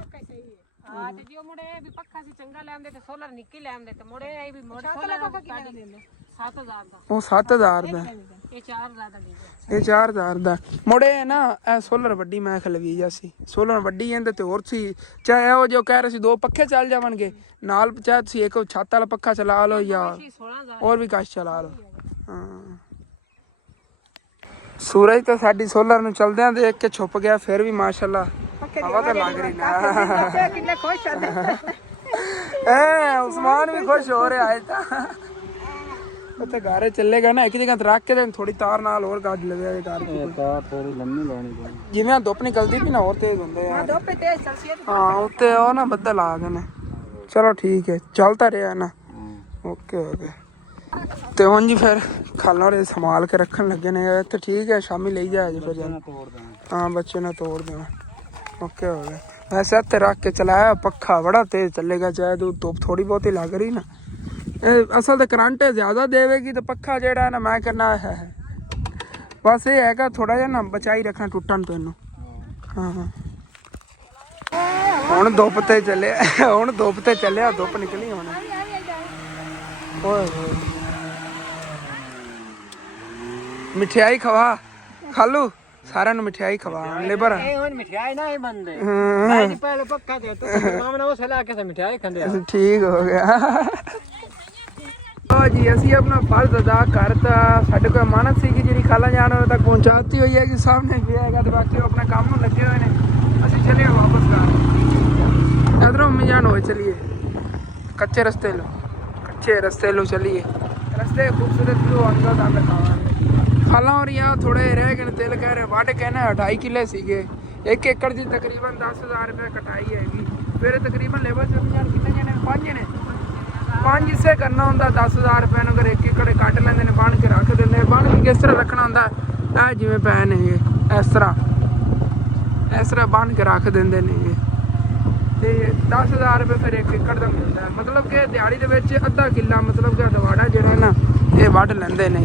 ਤੇ ਜੇ ਮੁੜੇ ਵੀ ਪੱਖਾ ਸੀ ਚੰਗਾ ਲੈਂਦੇ ਤੇ ਸੋਲਰ ਨਿੱਕੀ ਲੈਂਦੇ, ਤੇ ਮੁੜੇ ਇਹ ਵੀ ਮੁੜੇ ਸੋਲਰ 7000 ਦਾ, ਉਹ 7000 ਦਾ, ਇਹ 4000 ਦਾ, ਇਹ 4000 ਦਾ। ਮੁੜੇ ਨਾ ਇਹ ਸੋਲਰ ਵੱਡੀ ਮੈਂ ਖਲਵੀ ਜਾ ਸੀ, ਸੋਲਰ ਵੱਡੀ ਇਹਦੇ ਤੇ ਹੋਰ ਸੀ, ਚਾਹੇ ਉਹ ਜੋ ਕਹਿ ਰਹੇ ਸੀ 2 ਪੱਖੇ ਚੱਲ ਜਾਵਣਗੇ ਨਾਲ, ਚਾਹੇ ਤੁਸੀਂ ਇੱਕ ਛੱਤ ਵਾਲਾ ਪੱਖਾ ਚਲਾ ਲਓ ਜਾਂ ਹੋਰ ਵੀ ਕੁਛ ਚਲਾ ਲਓ। ਹਾਂ ਸੂਰਜ ਤਾਂ ਸਾਡੀ ਸੋਲਰ ਨੂੰ ਚਲਦਿਆਂ ਦੇਖ ਕੇ ਛੁਪ ਗਿਆ, ਫਿਰ ਵੀ ਮਾਸ਼ਾਅੱਲਾ ਹਵਾ ਤਾਂ ਲੱਗ ਰਹੀ ਨਾ। ਕਿੰਨੇ ਖੁਸ਼ ਹੁੰਦੇ ਉਸਮਾਨ ਵੀ ਖੁਸ਼ ਹੋ ਰਿਹਾ ਹੈ। ਤਾਂ ਉੱਥੇ ਘਾਰੇ ਚੱਲੇਗਾ ਨਾ, ਇੱਕ ਜਗ੍ਹਾ ਤੇ ਰੱਖ ਕੇ ਥੋੜੀ ਤਾਰ ਨਾਲ ਹੋਰ ਕੱਢ ਲਵੇ, ਤਾਰ ਥੋੜੀ ਲੰਮੀ ਲਾਉਣੀ, ਜਿਵੇਂ ਧੁੱਪ ਨਿਕਲਦੀ ਵੀ ਨਾ ਹੋਰ ਤੇਜ਼ ਹੁੰਦੇ ਆ। ਹਾਂ ਉੱਤੇ ਉਹ ਨਾ ਬੱਦਲ ਆ ਗਏ ਨੇ। ਚਲੋ ਠੀਕ ਹੈ, ਚੱਲਦਾ ਰਿਹਾ ਨਾ। Okay okay. ਤੇ ਹੁਣ ਜੀ ਫਿਰ ਖਾਲਾਂ ਦੇ ਸੰਭਾਲ ਕੇ ਰੱਖਣ ਲੱਗੇ ਨੇ ਇੱਥੇ। ਠੀਕ ਹੈ, ਸ਼ਾਮੀ ਲਈ ਜਾਇਆ ਜੀ ਫਿਰ। ਹਾਂ ਬੱਚੇ ਨਾਲ ਤੋੜ ਦੇਣਾ। ਓਕੇ ਹੋ ਗਿਆ। ਵੈਸੇ ਇੱਥੇ ਰੱਖ ਕੇ ਚਲਾਇਆ, ਪੱਖਾ ਬੜਾ ਤੇਜ਼ ਚੱਲੇਗਾ, ਚਾਹੇ ਤੂੰ ਧੁੱਪ ਥੋੜੀ ਬਹੁਤੀ ਲੱਗ ਰਹੀ ਨਾ। ਇਹ ਅਸਲ ਤੇ ਕਰੰਟ ਜ਼ਿਆਦਾ ਦੇਵੇਗੀ ਤੇ ਪੱਖਾ ਜਿਹੜਾ ਨਾ ਮੈਂ ਕਰਨਾ ਹੈ, ਬਸ ਇਹ ਹੈਗਾ ਥੋੜਾ ਜਿਹਾ ਨਾ ਬਚਾਈ ਰੱਖਣਾ ਟੁੱਟਣ ਤੋਂ ਇਹਨੂੰ। ਹਾਂ ਹੁਣ ਧੁੱਪ ਤੇ ਚੱਲਿਆ, ਹੁਣ ਧੁੱਪ ਤੇ ਚੱਲਿਆ, ਧੁੱਪ ਨਿਕਲੀ ਹੁਣ। ਓਏ ਮਠਿਆਈ ਖਵਾ ਖਾਲੂ, ਸਾਰਿਆਂ ਨੂੰ ਮਠਿਆਈ ਖਵਾ ਲੇਬਰ। ਇਹ ਹੁਣ ਮਠਿਆਈ ਨਾ ਇਹ ਬੰਦੇ ਮੈਂ ਜੀ ਪਹਿਲੇ ਪੱਕਾ ਦੇ ਤੂੰ ਮਾਮਨਾ ਉਹ ਸਲਾ ਕੇ ਮਠਿਆਈ ਖਾਂਦੇ। ਠੀਕ ਹੋ ਗਿਆ। ਲੋ ਜੀ ਅਸੀਂ ਆਪਣਾ ਫਰਜ਼ ਅਦਾ ਕਰਤਾ। ਸਾਡੇ ਕੋਲ ਅਮਾਨਤ ਸੀ ਕਿ ਜਿਹੜੀ ਖਾਲਾ ਜਾਨ ਉਹਨਾਂ ਤੱਕ ਪਹੁੰਚਾਤੀ ਹੋਈ ਹੈ ਕਿ ਸਾਹਮਣੇ ਵੀ ਹੈਗਾ, ਤੇ ਬਾਕੀ ਉਹ ਆਪਣੇ ਕੰਮ ਨੂੰ ਲੱਗੇ ਹੋਏ ਨੇ। ਅਸੀਂ ਚੱਲੇ ਵਾਪਸ ਘਰ। ਇਧਰੋਂ ਮੰਮੀ ਜਾਨ ਹੋਏ ਚਲੀਏ ਕੱਚੇ ਰਸਤੇ ਲੋ ਚਲੀਏ। ਰਸਤੇ ਖੂਬਸੂਰਤ व्यू आएगा, दाम दिखावांगे। ਖਾਲਾਂ ਹੋ ਰਹੀਆਂ ਥੋੜੇ ਰਹਿ ਗਏ ਨੇ ਤਿਲ ਕਹਿ ਰਹੇ ਵੱਢ ਕੇ ਨਾ 28 ਕਿੱਲੇ ਸੀਗੇ 1 ਏਕੜ ਦੀ ਤਕਰੀਬਨ 10,000 ਰੁਪਏ ਕਟਾਈ ਹੈਗੀ ਫਿਰ ਤਕਰੀਬਨ ਲੇਬਰ ਜ਼ਮੀਨ ਕਿੰਨੇ ਨੇ 5 ਨੇ 5 ਹਿੱਸੇ ਕਰਨਾ ਹੁੰਦਾ 10,000 ਰੁਪਏ ਨੂੰ ਅਗਰ 1 ਏਕੜ ਕੱਟ ਲੈਂਦੇ ਨੇ ਬਣ ਕੇ ਰੱਖ ਦਿੰਦੇ ਬਣ ਕੇ ਕਿਸ ਤਰ੍ਹਾਂ ਰੱਖਣਾ ਹੁੰਦਾ ਇਹ ਜਿਵੇਂ ਪੈ ਨੇ ਇਸ ਤਰ੍ਹਾਂ ਬਣ ਕੇ ਰੱਖ ਦਿੰਦੇ ਨੇ ਤੇ 10,000 ਰੁਪਏ ਫਿਰ 1 ਏਕੜ ਦਾ ਮਿਲਦਾ ਮਤਲਬ ਕਿ ਦਿਹਾੜੀ ਦੇ ਵਿੱਚ ਅੱਧਾ ਕਿੱਲਾ ਮਤਲਬ ਕਿ ਦਵਾੜਾ ਜਿਹੜਾ ਨਾ ਇਹ ਵੱਢ ਲੈਂਦੇ ਨੇ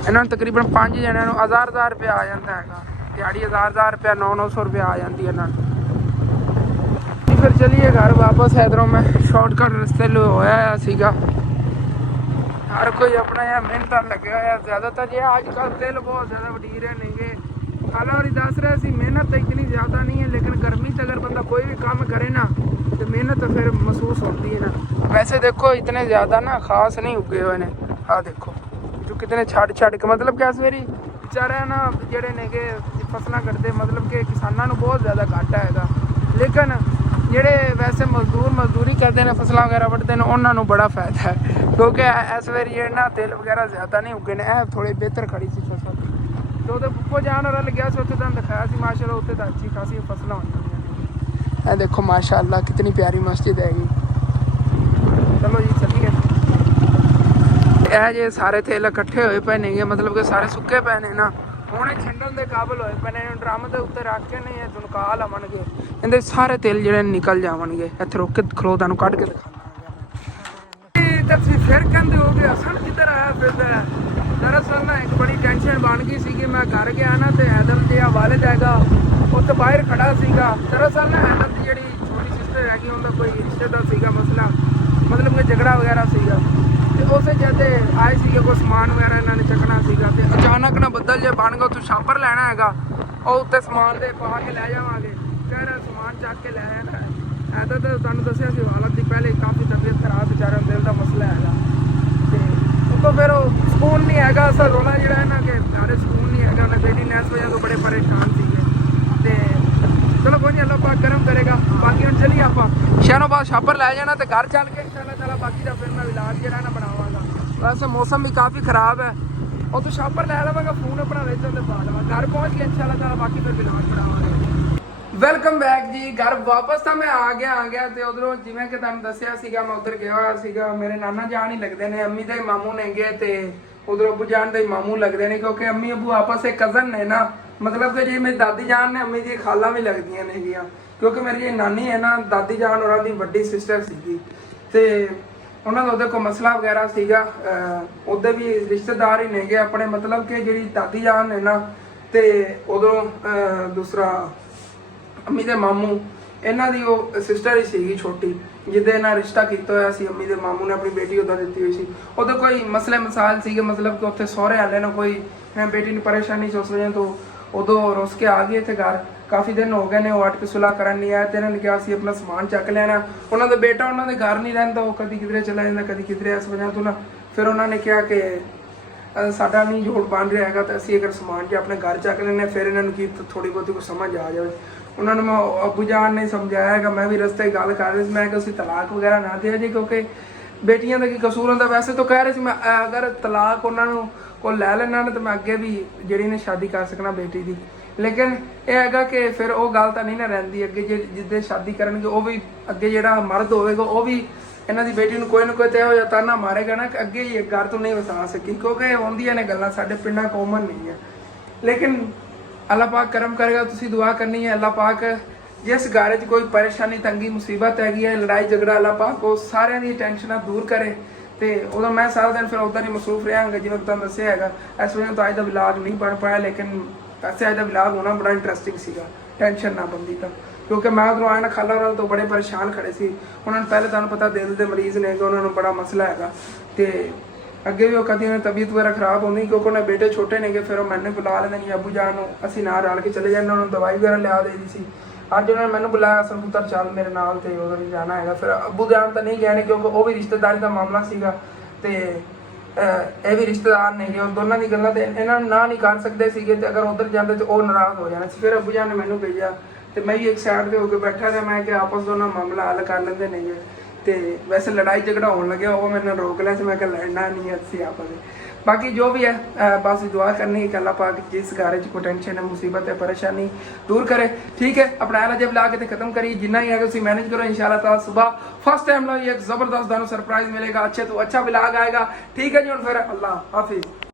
ਇਹਨਾਂ ਨੂੰ ਤਕਰੀਬਨ 5 ਜਣਿਆਂ ਨੂੰ 1000 ਰੁਪਏ ਆ ਜਾਂਦਾ ਹੈਗਾ ਦਿਹਾੜੀ 1000 ਰੁਪਏ 900 ਰੁਪਏ ਆ ਜਾਂਦੀ ਇਹਨਾਂ ਨੂੰ ਫਿਰ ਚਲੀਏ ਘਰ ਵਾਪਸ ਇਧਰੋਂ ਮੈਂ ਸ਼ਾਰਟਕਟ ਰਸਤੇ ਲੋ ਹੋਇਆ ਸੀਗਾ ਹਰ ਕੋਈ ਆਪਣਾ ਯਾਰ ਮਿਹਨਤਾਂ ਲੱਗਿਆ ਹੋਇਆ ਜ਼ਿਆਦਾਤਰ ਜੇ ਅੱਜ ਕੱਲ੍ਹ ਦਿਲ ਬਹੁਤ ਜ਼ਿਆਦਾ ਵਡੀਰ ਨੇਗੇ ਹਾਲਾਂ ਵਾਰੀ ਦੱਸ ਰਿਹਾ ਸੀ ਮਿਹਨਤ ਤਾਂ ਇਤਨੀ ਜ਼ਿਆਦਾ ਨਹੀਂ ਹੈ ਲੇਕਿਨ ਗਰਮੀ 'ਚ ਅਗਰ ਬੰਦਾ ਕੋਈ ਵੀ ਕੰਮ ਕਰੇ ਨਾ ਤੇ ਮਿਹਨਤ ਫਿਰ ਮਹਿਸੂਸ ਹੁੰਦੀ ਹੈ ਨਾ ਵੈਸੇ ਦੇਖੋ ਇਤਨੇ ਜ਼ਿਆਦਾ ਨਾ ਖਾਸ ਨਹੀਂ ਉੱਗੇ ਹੋਏ ਨੇ ਆਹ ਦੇਖੋ ਜੋ ਕਿਤਨੇ ਛੱਡ ਕੇ ਮਤਲਬ ਕਿ ਇਸ ਵਾਰੀ ਵਿਚਾਰਿਆਂ ਨਾ ਜਿਹੜੇ ਨੇਗੇ ਫਸਲਾਂ ਕੱਢਦੇ ਮਤਲਬ ਕਿ ਕਿਸਾਨਾਂ ਨੂੰ ਬਹੁਤ ਜ਼ਿਆਦਾ ਘਾਟਾ ਹੈਗਾ ਲੇਕਿਨ ਜਿਹੜੇ ਵੈਸੇ ਮਜ਼ਦੂਰੀ ਕਰਦੇ ਨੇ ਫਸਲਾਂ ਵਗੈਰਾ ਵੱਢਦੇ ਨੇ ਉਹਨਾਂ ਨੂੰ ਬੜਾ ਫਾਇਦਾ ਹੈ ਕਿਉਂਕਿ ਇਸ ਵਾਰੀ ਜਿਹੜੇ ਨਾ ਤਿਲ ਵਗੈਰਾ ਜ਼ਿਆਦਾ ਨਹੀਂ ਉੱਗੇ ਨੇ ਇਹ ਥੋੜੀ ਬਿਹਤਰ ਖੜੀ ਸੀ ਫਸਲ ਤੇ ਉਹਦੇ ਪੁੱਪੋ ਜਾਨ ਹੋਰਾਂ ਲੱਗਿਆ ਸੀ ਉੱਥੇ ਤੁਹਾਨੂੰ ਦਿਖਾਇਆ ਸੀ ਮਾਸ਼ਾਅੱਲਾ ਉੱਥੇ ਤਾਂ ਅੱਛੀ ਖਾਸੀ ਫਸਲਾਂ ਹੋਈਆਂ ਨੇ ਇਹ ਦੇਖੋ ਮਾਸ਼ਾਅੱਲਾ ਕਿਤਨੀ ਪਿਆਰੀ ਮਸਜਿਦ ਹੈਗੀ ਚਲੋ ਜੀ ਚੱਲੀਏ ਇਹ ਜੇ ਸਾਰੇ ਤੇਲ ਇਕੱਠੇ ਹੋਏ ਪਏ ਨੇਗੇ ਮਤਲਬ ਕਿ ਸਾਰੇ ਸੁੱਕੇ ਪਏ ਨੇ ਨਾ ਹੁਣ ਛੰਡਣ ਦੇ ਕਾਬਲ ਹੋਏ ਪਏ ਨੇ ਡਰਮ ਦੇ ਉੱਤੇ ਰੱਖ ਕੇ ਨਹੀਂ ਇਹ ਦੁਨਕਾ ਲਵਣਗੇ ਇਹਦੇ ਸਾਰੇ ਤੇਲ ਜਿਹੜੇ ਨਿਕਲ ਜਾਵਣਗੇ ਇੱਥੇ ਰੁੱਕ ਕੇ ਖਲੋ ਤੁਹਾਨੂੰ ਕੱਢ ਕੇ ਦਿਖਾਵਾਂਗੇ ਤੁਸੀਂ ਫਿਰ ਕਹਿੰਦੇ ਹੋਗੇ ਅਸਲ ਕਿੱਧਰ ਆਇਆ ਫਿਰਦਾ ਦਰਅਸਲ ਨਾ ਇੱਕ ਬੜੀ ਟੈਨਸ਼ਨ ਬਣ ਗਈ ਸੀ ਕਿ ਮੈਂ ਘਰ ਗਿਆ ਨਾ ਤੇ ਐਦਲ ਜਿਹੜਾ ਵਾਲਿਦ ਹੈਗਾ ਉੱਥੇ ਬਾਹਰ ਖੜਾ ਸੀਗਾ ਦਰਅਸਲ ਨਾ ਐਦਲ ਦੀ ਜਿਹੜੀ ਛੋਟੀ ਸਿਸਟਰ ਹੈਗੀ ਉਹਦਾ ਕੋਈ ਰਿਸ਼ਤੇ ਦਾ ਸੀਗਾ ਮਸਲਾ ਮਤਲਬ ਕਿ ਝਗੜਾ ਵਗੈਰਾ ਸੀਗਾ ਤੇ ਉਸੇ ਜਦ ਆਏ ਸੀਗੇ ਕੋਈ ਸਮਾਨ ਵਗੈਰਾ ਇਹਨਾਂ ਨੇ ਚੱਕਣਾ ਸੀਗਾ ਤੇ ਅਚਾਨਕ ਨਾ ਬੱਦਲ ਜੇ ਬਣ ਗਿਆ ਤੂੰ ਛਾਪਰ ਲੈਣਾ ਹੈਗਾ ਉਹ ਉੱਤੇ ਸਮਾਨ ਦੇ ਪਾ ਕੇ ਲੈ ਜਾਵਾਂਗੇ ਕਹਿ ਰਿਹਾ ਸਮਾਨ ਚੱਕ ਕੇ ਲੈ ਆਣਾ ਐਦਾਂ ਤਾਂ ਤੁਹਾਨੂੰ ਦੱਸਿਆ ਸੀ ਹਾਲਤ ਦੀ ਪਹਿਲੇ ਕਾਫੀ ਤਬੀਅਤ ਖਰਾਬ ਵਿਚਾਰਿਆਂ ਦਿਲ ਦਾ ਮਸਲਾ ਹੈਗਾ ਤੇ ਉਤੋਂ ਫਿਰ ਉਹ ਸਕੂਨ ਨਹੀਂ ਹੈਗਾ ਅਸਲ ਰੋਲਾ ਜਿਹੜਾ ਹੈ ਨਾ ਕਿ ਸਾਰੇ ਸਕੂਨ ਨਹੀਂ ਹੈਗਾ ਮੈਂ ਬੇਟੀ ਨੇ ਇਸ ਵਜ੍ਹਾ ਤੋਂ ਬੜੇ ਪਰੇਸ਼ਾਨ ਸੀਗੇ ਤੇ ਚਲੋ ਕੋਈ ਨਹੀਂ ਅੱਲਾਹ ਪਾਕ ਕਰਮ ਕਰੇਗਾ ਬਾਕੀ ਹੁਣ ਚਲੀਏ ਆਪਾਂ ਸ਼ਹਿਰੋਂ ਬਾਅਦ ਛਾਪਰ ਲੈ ਜਾਣਾ ਤੇ ਘਰ ਚੱਲ ਕੇ ਇਨਸ਼ਾਅੱਲਾ ਤਾਲਾ ਬਾਕੀ ਦਾ ਫਿਰ ਮੈਂ ਵਿਲਾਜ ਜਿਹੜਾ ਨਾ ਬਣਾਵਾਂਗਾ ਵੈਸੇ ਮੌਸਮ ਵੀ ਕਾਫੀ ਖਰਾਬ ਹੈ ਉਹ ਤੋਂ ਛਾਪਰ ਲੈ ਲਵਾਂਗਾ ਫੋਨ ਆਪਣਾ ਵੇਚਣ ਦੇ ਪਾ ਲਵਾਂ ਘਰ ਪਹੁੰਚ ਕੇ ਇਨਸ਼ਾਅੱਲਾ ਤਾਲਾ ਬਾਕੀ ਫਿਰ ਵਿਲਾਜ ਬਣਾਵਾਂਗੇ ਵੈਲਕਮ ਬੈਕ ਜੀ ਘਰ ਵਾਪਸ ਤਾਂ ਮੈਂ ਆ ਗਿਆ ਤੇ ਉਧਰੋਂ ਜਿਵੇਂ ਕਿ ਤੁਹਾਨੂੰ ਦੱਸਿਆ ਸੀਗਾ ਮੈਂ ਉਧਰ ਗਿਆ ਹੋਇਆ ਸੀਗਾ ਮੇਰੇ ਨਾਨਾ ਜਾਨ ਹੀ ਲੱਗਦੇ ਨੇ ਅੰਮੀ ਦੇ ਮਾਮੂ ਨੇਗੇ ਤੇ ਉਧਰ ਅਬੂ ਜਾਨ ਦੇ ਮਾਮੂ ਲੱਗਦੇ ਨੇ ਕਿਉਂਕਿ ਅੰਮੀ ਅਬੂ ਆਪਸ ਵਿੱਚ ਕਜ਼ਨ ਨੇ ਨਾ ਮਤਲਬ ਕਿ ਜੇ ਮੇਰੀ ਦਾਦੀ ਜਾਨ ਨੇ ਅੰਮੀ ਦੀ ਖਾਲਾਂ ਵੀ ਲੱਗਦੀਆਂ ਨੇਗੀਆਂ ਕਿਉਂਕਿ ਮੇਰੀ ਜਿਹੜੀ ਨਾਨੀ ਹੈ ਨਾ ਦਾਦੀ ਜਾਨ ਉਹਨਾਂ ਦੀ ਵੱਡੀ ਸਿਸਟਰ ਸੀਗੀ ਤੇ ਉਹਨਾਂ ਦਾ ਉਹਦੇ ਕੋਲ ਮਸਲਾ ਵਗੈਰਾ ਸੀਗਾ ਉਹਦੇ ਵੀ ਰਿਸ਼ਤੇਦਾਰ ਹੀ ਨੇਗੇ ਆਪਣੇ ਮਤਲਬ ਕਿ ਜਿਹੜੀ ਦਾਦੀ ਜਾਨ ਨੇ ਨਾ ਤੇ ਉਧਰੋਂ ਦੂਸਰਾ ਅੰਮੀ ਦੇ ਮਾਮੂ ਇਹਨਾਂ ਦੀ ਉਹ ਸਿਸਟਰ ਹੀ ਸੀਗੀ ਛੋਟੀ ਜਿਹਦੇ ਨਾਲ ਰਿਸ਼ਤਾ ਕੀਤਾ ਹੋਇਆ ਸੀ ਅੰਮੀ ਦੇ ਮਾਮੂ ਨੇ ਆਪਣੀ ਬੇਟੀ ਉਹਦਾ ਦਿੱਤੀ ਹੋਈ ਸੀ ਉਹਦੇ ਕੋਈ ਮਸਲੇ ਮਸਾਲ ਸੀਗੇ ਮਤਲਬ ਕਿ ਉੱਥੇ ਸਹੁਰੇ ਵਾਲੇ ਨੇ ਕੋਈ ਬੇਟੀ ਨੂੰ ਪਰੇਸ਼ਾਨੀ ਸੀ ਉਸ ਵਜ੍ਹਾ ਤੋਂ ਉਦੋਂ ਰੁੱਸ ਕੇ ਆ ਗਈ ਇੱਥੇ ਘਰ ਕਾਫੀ ਦਿਨ ਹੋ ਗਏ ਨੇ ਉਹ ਅਟ ਕੇ ਸੁਲਾਹ ਕਰਨ ਨਹੀਂ ਆਇਆ ਤੇ ਇਹਨਾਂ ਨੇ ਕਿਹਾ ਸੀ ਆਪਣਾ ਸਮਾਨ ਚੱਕ ਲੈਣਾ ਉਹਨਾਂ ਦਾ ਬੇਟਾ ਉਹਨਾਂ ਦੇ ਘਰ ਨਹੀਂ ਰਹਿੰਦਾ ਉਹ ਕਦੀ ਕਿਧਰੇ ਚਲਾ ਜਾਂਦਾ ਕਦੀ ਕਿਧਰੇ ਇਸ ਵਜ੍ਹਾ ਤੋਂ ਨਾ ਫਿਰ ਉਹਨਾਂ ਨੇ ਕਿਹਾ ਕਿ ਸਾਡਾ ਨਹੀਂ ਜੋੜ ਬਣ ਰਿਹਾ ਹੈਗਾ ਤਾਂ ਅਸੀਂ ਅਗਰ ਸਮਾਨ ਜੇ ਆਪਣੇ ਘਰ ਚੱਕ ਲੈਣੇ ਫਿਰ ਇਹਨਾਂ ਨੂੰ ਕੀ ਥੋੜੀ ਬਹੁਤੀ ਕੁਝ ਸਮਝ ਆ ਜਾਵੇ ਉਹਨਾਂ ਨੂੰ ਮੈਂ ਅਬੂ ਜਾਨ ਨੇ ਸਮਝਾਇਆ ਹੈਗਾ ਮੈਂ ਵੀ ਰਸਤੇ ਗੱਲ ਕਰ ਰਹੀ ਸੀ ਮੈਂ ਕਿ ਅਸੀਂ ਤਲਾਕ ਵਗੈਰਾ ਨਾ ਦਿਆ ਜੀ ਕਿਉਂਕਿ ਬੇਟੀਆਂ ਦਾ ਕੀ ਕਸੂਰ ਹੁੰਦਾ ਵੈਸੇ ਤਾਂ ਕਹਿ ਰਹੇ ਸੀ ਮੈਂ ਅਗਰ ਤਲਾਕ ਉਹਨਾਂ ਨੂੰ ਕੋਲ ਲੈ ਲੈਣਾ ਨਾ ਤਾਂ ਮੈਂ ਅੱਗੇ ਵੀ ਜਿਹੜੀ ਨੇ ਸ਼ਾਦੀ ਕਰ ਸਕਣਾ ਬੇਟੀ ਦੀ ਲੇਕਿਨ ਇਹ ਹੈਗਾ ਕਿ ਫਿਰ ਉਹ ਗੱਲ ਤਾਂ ਨਹੀਂ ਨਾ ਰਹਿੰਦੀ ਅੱਗੇ ਜੇ ਜਿੱਦੇ ਸ਼ਾਦੀ ਕਰਨਗੇ ਉਹ ਵੀ ਅੱਗੇ ਜਿਹੜਾ ਮਰਦ ਹੋਵੇਗਾ ਉਹ ਵੀ ਇਹਨਾਂ ਦੀ ਬੇਟੀ ਨੂੰ ਕੋਈ ਨਾ ਕੋਈ ਤੇ ਹੋ ਜਾਂਦਾ ਨਾ ਮਾਰੇਗਾ ਨਾ ਕਿ ਅੱਗੇ ਹੀ ਘਰ ਤੋਂ ਨਹੀਂ ਵਸਾ ਸਕੀ ਕਿਉਂਕਿ ਆਉਂਦੀਆਂ ਨੇ ਗੱਲਾਂ ਸਾਡੇ ਪਿੰਡਾਂ ਕਾਮਨ ਨਹੀਂ ਹੈ ਲੇਕਿਨ ਅੱਲਾਹ ਪਾਕ ਕਰਮ ਕਰੇਗਾ ਤੁਸੀਂ ਦੁਆ ਕਰਨੀ ਹੈ ਅੱਲਾਹ ਪਾਕ ਜਿਸ ਘਰ 'ਚ ਕੋਈ ਪਰੇਸ਼ਾਨੀ ਤੰਗੀ ਮੁਸੀਬਤ ਹੈਗੀ ਹੈ ਲੜਾਈ ਝਗੜਾ ਅੱਲਾਹ ਪਾਕ ਉਹ ਸਾਰਿਆਂ ਦੀ ਟੈਨਸ਼ਨਾਂ ਦੂਰ ਕਰੇ ਤੇ ਉਦੋਂ ਮੈਂ ਸਾਰਾ ਦਿਨ ਫਿਰ ਉੱਧਰ ਹੀ ਮਸਰੂਫ ਰਹਾਂਗਾ ਜਿਵੇਂ ਤੁਹਾਨੂੰ ਦੱਸਿਆ ਹੈਗਾ ਇਸ ਵਜ੍ਹਾ ਤੋਂ ਅੱਜ ਦਾ ਵਲੌਗ ਨਹੀਂ ਬਣ ਪਾਇਆ ਲੇਕਿਨ ਵੈਸੇ ਅੱਜ ਦਾ ਵਲੌਗ ਹੋਣਾ ਬੜਾ ਇੰਟਰਸਟਿੰਗ ਸੀਗਾ ਟੈਨਸ਼ਨ ਨਾ ਬੰਦੀ ਤਾਂ ਕਿਉਂਕਿ ਮੈਂ ਉਧਰੋਂ ਆਇਆ ਨਾ ਖਾਲਾ ਨਾਲ ਤੋਂ ਬੜੇ ਪਰੇਸ਼ਾਨ ਖੜੇ ਸੀ ਉਹਨਾਂ ਨੂੰ ਪਹਿਲੇ ਤੁਹਾਨੂੰ ਪਤਾ ਦਿਲ ਦੇ ਮਰੀਜ਼ ਨੇ ਉਹਨਾਂ ਨੂੰ ਬੜਾ ਮਸਲਾ ਹੈਗਾ ਤੇ ਅੱਗੇ ਵੀ ਉਹ ਕਦੀ ਉਹਨਾਂ ਦੀ ਤਬੀਅਤ ਵਗੈਰਾ ਖਰਾਬ ਹੁੰਦੀ ਕਿਉਂਕਿ ਉਹਨਾਂ ਬੇਟੇ ਛੋਟੇ ਨੇਗੇ ਫਿਰ ਉਹ ਮੈਨੂੰ ਬੁਲਾ ਲੈਂਦੇ ਨਹੀਂ ਅਬੂ ਜਾਨ ਨੂੰ ਅਸੀਂ ਨਾਲ ਰਲ ਕੇ ਚਲੇ ਜਾਂਦੇ ਉਹਨਾਂ ਨੂੰ ਦਵਾਈ ਵਗੈਰਾ ਲਿਆ ਦੇਦੀ ਸੀ ਅੱਜ ਉਹਨਾਂ ਨੇ ਮੈਨੂੰ ਬੁਲਾਇਆ ਅਸਲ ਪੁੱਤਰ ਚੱਲ ਮੇਰੇ ਨਾਲ ਤੇ ਉਧਰ ਹੀ ਜਾਣਾ ਹੈਗਾ ਫਿਰ ਅਬੂ ਜਾਨ ਤਾਂ ਨਹੀਂ ਗਏ ਨੇ ਕਿਉਂਕਿ ਉਹ ਵੀ ਰਿਸ਼ਤੇਦਾਰੀ ਦਾ ਮਾਮਲਾ ਸੀਗਾ ਤੇ ਇਹ ਵੀ ਰਿਸ਼ਤੇਦਾਰ ਨੇਗੇ ਉਹ ਦੋਨਾਂ ਦੀ ਗੱਲਾਂ ਤੇ ਇਹਨਾਂ ਨੂੰ ਨਾ ਨਹੀਂ ਕਰ ਸਕਦੇ ਸੀਗੇ ਤੇ ਅਗਰ ਉਧਰ ਜਾਂਦੇ ਤੇ ਉਹ ਨਾਰਾਜ਼ ਹੋ ਜਾਣਾ ਸੀ ਫਿਰ ਅਬੂ ਜਾਨ ਨੇ ਮੈਨੂੰ ਭੇਜਿਆ ਤੇ ਮੈਂ ਵੀ ਇੱਕ ਸਾਈਡ ਤੇ ਹੋ ਕੇ ਬੈਠਾ ਤੇ ਮੈਂ ਕਿ ਆਪਸ ਦੋਨਾਂ ਮਾਮਲਾ ਹੱਲ ਕਰ ਲੈਂਦੇ ਨੇਗੇ ਤੇ ਵੈਸੇ ਲੜਾਈ ਝਗੜਾ ਹੋਣ ਲੱਗਿਆ ਉਹ ਮੈਨੂੰ ਰੋਕ ਲਿਆ ਸੀ ਮੈਂ ਕਿ ਲੜਨਾ ਨਹੀਂ ਅਸੀਂ ਆਪਸ ਵਿੱਚ बाकी जो भी है बस दुआ करनी है कि अल्लाह पाक जिस घर च कोई टेंशन है मुसीबत है परेशानी दूर करे ठीक है अपना एला जब ला के खत्म करिए जिन्ना ही है उसी मैनेज करो इंशाल्लाह ताला सुबह फर्स्ट टाइम लो एक जबरदस्त दानो सरप्राइज मिलेगा अच्छे तो अच्छा व्लॉग आएगा ठीक है जी और फिर अल्लाह हाफिज।